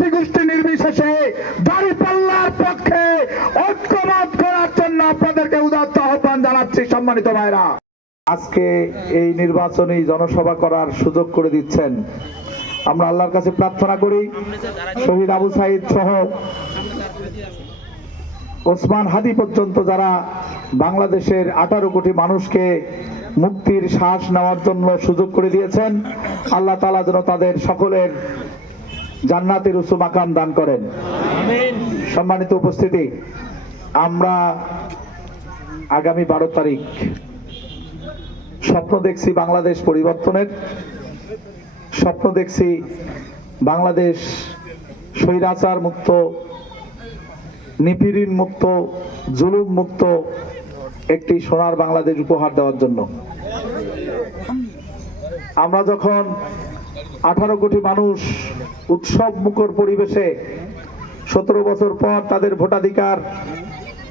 জাতিগোষ্ঠী নির্বিশেষে দাঁড়িপাল্লার পক্ষে ঐক্যবাদ করার জন্য আপনাদেরকে উদাত্ত আহ্বান জানাচ্ছি, সম্মানিত ভাইরা। আজকে এই নির্বাচনী জনসভা করার সুযোগ করে দিচ্ছেন। আমরা আল্লাহর কাছে প্রার্থনা করি, শহীদ আবু সাইদ সহ ওসমান হাদি পর্যন্ত যারা বাংলাদেশের আঠারো কোটি মানুষকে মুক্তির শ্বাস নেওয়ার জন্য সুযোগ করে দিয়েছেন, আল্লাহ তালা যেন তাদের সকলের জান্নাতের উঁচু মাকাম দান করেন। সম্মানিত উপস্থিতি আমরা আগামী বারো তারিখ স্বপ্ন দেখছি বাংলাদেশ পরিবর্তনের স্বপ্ন দেখছি বাংলাদেশ স্বৈরাচার মুক্ত নিপীড়িন মুক্ত জুলুম মুক্ত একটি সোনার বাংলাদেশ উপহার দেওয়ার জন্য। আমরা যখন আঠারো কোটি মানুষ উৎসব মুখর পরিবেশে সতেরো বছর পর তাদের ভোটাধিকার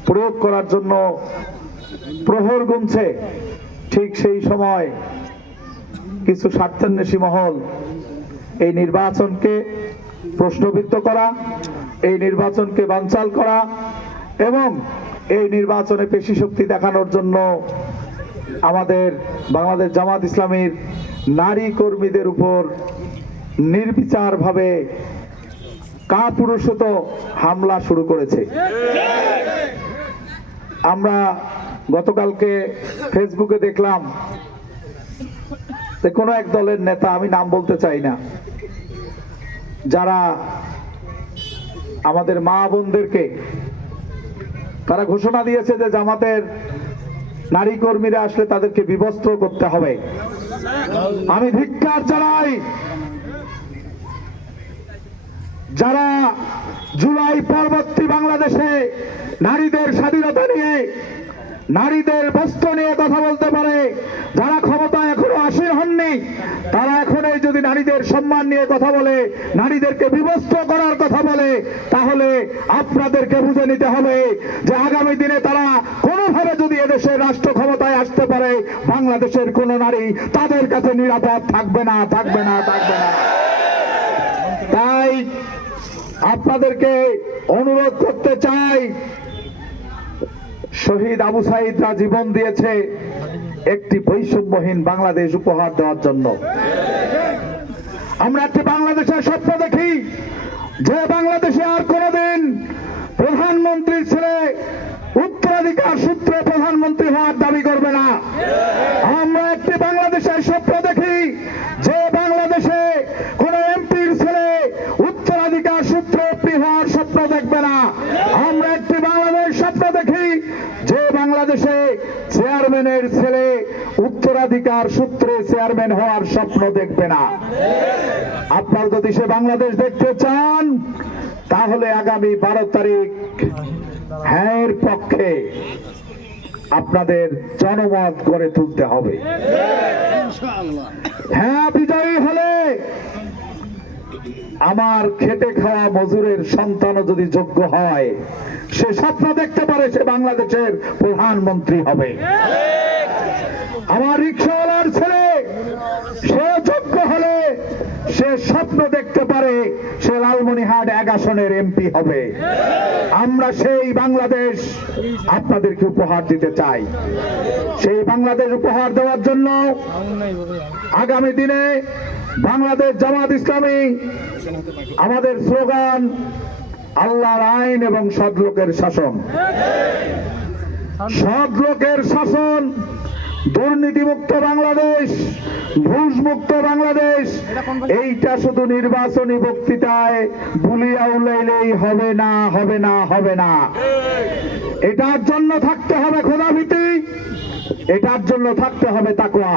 প্রয়োগ করার জন্য প্রহর গুনছে। ঠিক সেই সময় কিছু স্বার্থান্বেষী মহল এই নির্বাচনকে প্রশ্নবিদ্ধ করা, এই নির্বাচনকে বানচাল করা এবং এই নির্বাচনে পেশি শক্তি দেখানোর জন্য আমাদের বাংলাদেশ জামাত ইসলামীর নারী কর্মীদের উপর নির্বিচারভাবে কাপুরুষত হামলা শুরু করেছে। আমরা গতকালকে ফেসবুকে দেখলাম যে কোনো এক দলের নেতা, আমি নাম বলতে চাই না, যারা আমাদের মা বোনদেরকে, তারা ঘোষণা দিয়েছে যে জামাতের নারী কর্মীরা আসলে তাদেরকে বিবস্ত্র করতে হবে। আমি ধিক্কার জানাই, যারা জুলাই পরবর্তী বাংলাদেশে নারীদের স্বাধীনতা নিয়ে, নারীদের বস্ত্র নিয়ে কথা বলতে পারে, যারা ক্ষমতা এখনও আসে হননি, তারা এখন যদি নারীদের সম্মান নিয়ে কথা বলে, নারীদেরকে বিবস্ত্র করার কথা বলে, তাহলে আপনাদেরকে বুঝে নিতে হবে যে আগামী দিনে তারা কোনোভাবে যদি এদেশের রাষ্ট্র ক্ষমতায় আসতে পারে, বাংলাদেশের কোন নারী তাদের কাছে নিরাপদ থাকবে না থাকবে না থাকবে না। তাই আপনাদেরকে অনুরোধ করতে চাই, শহীদ আবু সাইদরা জীবন দিয়েছে একটি বৈষম্যহীন বাংলাদেশ উপহার দেওয়ার জন্য। আমরা একটি বাংলাদেশের স্বপ্ন দেখি, যে বাংলাদেশে আর কোনোদিন প্রধানমন্ত্রীর ছেলে উত্তরাধিকার সূত্রে প্রধানমন্ত্রী হওয়ার দাবি করবে না। আমরা একটি বাংলাদেশের স্বপ্ন দেখি, যে বাংলাদেশে কোন এমপির ছেলে উত্তরাধিকার সূত্রে হওয়ার স্বপ্ন দেখবে না আমরা একটি বাংলাদেশ স্বপ্ন দেখি যে বাংলাদেশে চেয়ারম্যানের ছেলে উত্তরাধিকার সূত্রে চেয়ারম্যান হওয়ার স্বপ্ন দেখবে না। আপনার যদি সে বাংলাদেশ দেখতে চান, তাহলে আগামী বারো তারিখ হ্যাঁ পক্ষে আপনাদের জনমত গড়ে তুলতে হবে। হ্যাঁ বিজয়ী হলে আমার খেটে খাওয়া মজুরের সন্তানও যদি যোগ্য হয়, সে স্বপ্ন দেখতে পারে সে বাংলাদেশের প্রধানমন্ত্রী হবে। আমার রিক্সাওয়ালার ছেলে, সে যোগ্য হলে সে স্বপ্ন দেখতে পারে, সে লালমনিহাট এক আসনের এমপি হবে। আমরা সেই বাংলাদেশ আপনাদেরকে উপহার দিতে চাই। সেই বাংলাদেশ উপহার দেওয়ার জন্য আগামী দিনে বাংলাদেশ জামাত ইসলামী আমাদের স্লোগান, আল্লাহর আইন এবং সদলোকের শাসন। সদলোকের শাসন দুর্নীতিমুক্ত বাংলাদেশ ঘুষ মুক্ত বাংলাদেশ এইটা শুধু নির্বাচনী বক্তৃতায় বুলিয়া উলাইলেই হবে না হবে না হবে না। এটার জন্য থাকতে হবে খোদাভীতি এটার জন্য থাকতে হবে তাকুয়া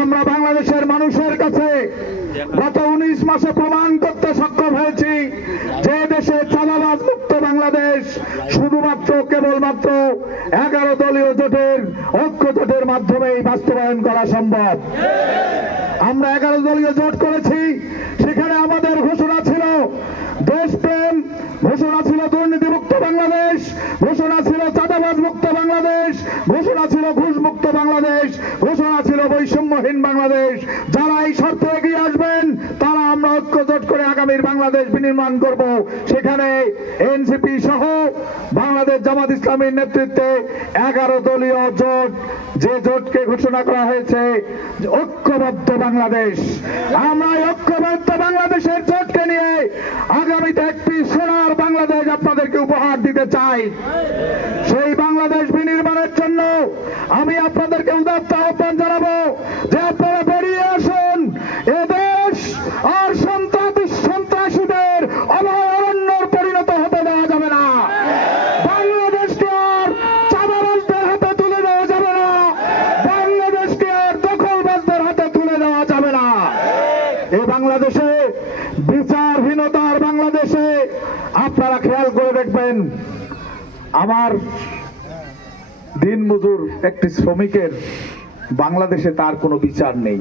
আমরা বাংলাদেশের মানুষের কাছে গত উনিশ মাসে প্রমাণ করতে সক্ষম হয়েছি যে দেশে চাঁদাবাজ মুক্ত বাংলাদেশ শুধুমাত্র কেবলমাত্র এগারো দলীয় জোটের ঐক্য এই বাস্তবায়ন করা সম্ভব। আমরা এগারো দলীয় জোট করেছি, সেখানে আমাদের ঘোষণা ছিল, দেশপ্রেম, ঘোষণা ছিল দুর্নীতিমুক্ত বাংলাদেশ, ঘোষণা ছিল চাঁদাবাজ মুক্ত বাংলাদেশ, ঘোষণা ছিল ঘুষ মুক্ত বাংলাদেশ, ঘোষণা ছিল বৈষম্যহীন বাংলাদেশ। যারা এই শর্তে এগিয়ে আসবেন আগামীর বাংলাদেশ বিনির্মাণ করব। সেখানে এনসিপি সহ বাংলাদেশ জামাত ইসলামীর নেতৃত্বে এগারো দলীয় জোট, যে জোটকে ঘোষণা করা হয়েছে, ঐক্যবদ্ধ বাংলাদেশ। আমরা ঐক্যবদ্ধ বাংলাদেশের জোটকে নিয়ে আগামীতে একটি সোনার বাংলাদেশ আপনাদেরকে উপহার দিতে চাই। সেই বাংলাদেশ বিনির্মাণের জন্য আমি আপনাদেরকে উদাত্ত আহ্বান জানাব যে আপনারা বেরিয়ে আসুন এ দেশ আর সন্ত্রাসী সন্ত্রাসীদের অভয়ারণ্যর পরিণত হতে দেওয়া যাবে না বাংলাদেশকে আর চাঁদাবাজদের হাতে তুলে দেওয়া যাবে না বাংলাদেশকে আর দখলবাজদের হাতে তুলে দেওয়া যাবে না এই বাংলাদেশে বিচারহীনতার বাংলাদেশে আপনারা খেয়াল করে দেখবেন আমার দিন মজুর একটি শ্রমিকের বাংলাদেশে তার কোনো বিচার নেই।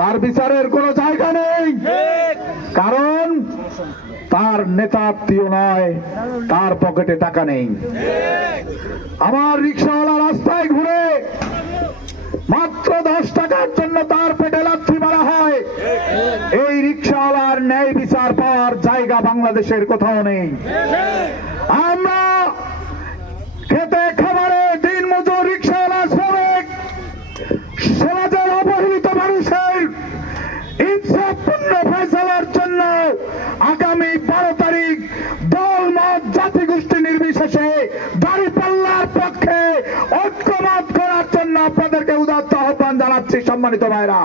তার বিচারের কোনো জায়গা নেই। কারণ তার নেতাত্মীয় নয়, তার পকেটে টাকা নেই। আমার রিক্সাওয়ালা রাস্তায় ঘুরে মাত্র দশ টাকার জন্য তার পেটে লাথি মারা হয়। এই রিক্সাওয়ালার ন্যায় বিচার পাওয়ার জায়গা বাংলাদেশের কোথাও নেই। আমরা সমাজের অবহেলিত মানুষের ইনসাফপূর্ণ ফয়সালার জন্য আগামী বারো তারিখ দল, মত জাতিগোষ্ঠী নির্বিশেষে দাঁড়িপাল্লার পক্ষে ঐক্যমত করার জন্য আপনাদেরকে উদাত্ত আহ্বান জানাচ্ছি সম্মানিত ভাইরা।